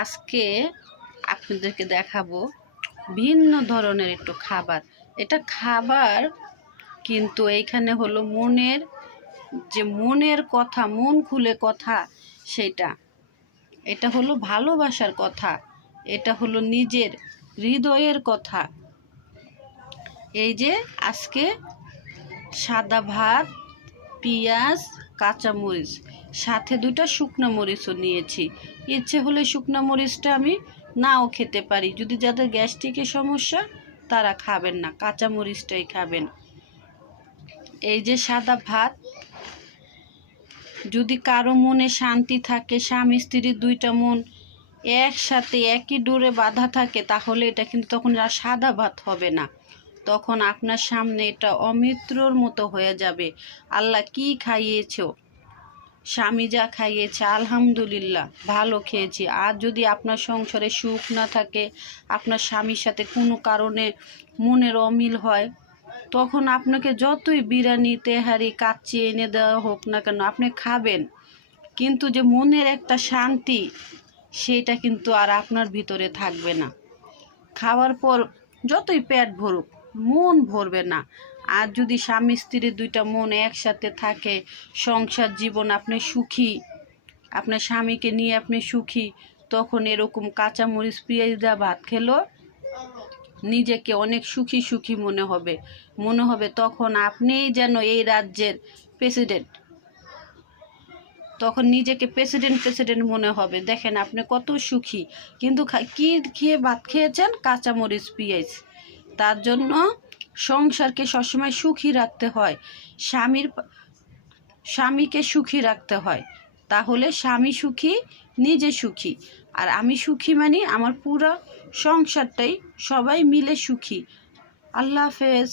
আজকে আপনাদেরকে দেখাবো ভিন্ন ধরনের একটু খাবার। এটা খাবার কিন্তু এইখানে হলো মনের কথা, মন খুলে কথা, সেটা এটা হলো ভালোবাসার কথা, এটা হলো নিজের হৃদয়ের কথা। এই যে আজকে সাদা ভাত, পেঁয়াজ, কাঁচামরিচ, সাথে 2টা শুকনো মরিচও নিয়েছি। ইচ্ছে হলে শুকনো মরিচটা আমি নাও খেতে পারি, যদি যাদের গ্যাস্ট্রিকের সমস্যা তারা খাবেন না, কাঁচামরিচটাই খাবেন। এই যে সাদা ভাত, যদি কারো মনে শান্তি থাকে, স্বামী স্ত্রীর 2টা মন একসাথে একই ডোরে বাঁধা থাকে, তাহলে এটা কিন্তু তখন আর সাদা ভাত হবে না, তখন আপনার সামনে এটা অমৃতর মতো হয়ে যাবে। আল্লাহ কি খাইয়েছো, স্বামী যা খাইয়েছে আলহামদুলিল্লাহ ভালো খেয়েছি। আর যদি আপনার সংসারে সুখ না থাকে, আপনার স্বামীর সাথে কোনো কারণে মনের অমিল হয়, তখন আপনাকে যতই বিরিয়ানি, তেহারি, কাচ্চি এনে দেওয়া হোক না কেন আপনি খাবেন, কিন্তু যে মনের একটা শান্তি সেটা কিন্তু আর আপনার ভিতরে থাকবে না। খাওয়ার পর যতই পেট ভরুক মন ভরবে না। আর যদি স্বামী স্ত্রীর 2টা মন একসাথে থাকে, সংসার জীবন আপনি সুখী, আপনার স্বামীকে নিয়ে আপনি সুখী, তখন এরকম কাঁচামরিচ পেঁয়াজ দেওয়া ভাত খেলেও নিজেকে অনেক সুখী সুখী মনে হবে তখন আপনিই যেন এই রাজ্যের প্রেসিডেন্ট, তখন নিজেকে প্রেসিডেন্ট মনে হবে। দেখেন আপনি কত সুখী, কিন্তু কি খেয়ে ভাত খেয়েছেন? কাঁচামরিচ পেঁয়াজ। তার জন্য সংসারকে সবসময় সুখী রাখতে হয়, স্বামীকে সুখী রাখতে হয়, তাহলে স্বামী সুখী, নিজে সুখী, আর আমি সুখী মানে আমার পুরো সংসারটাই সবাই মিলে সুখী। আল্লাহ হাফেজ।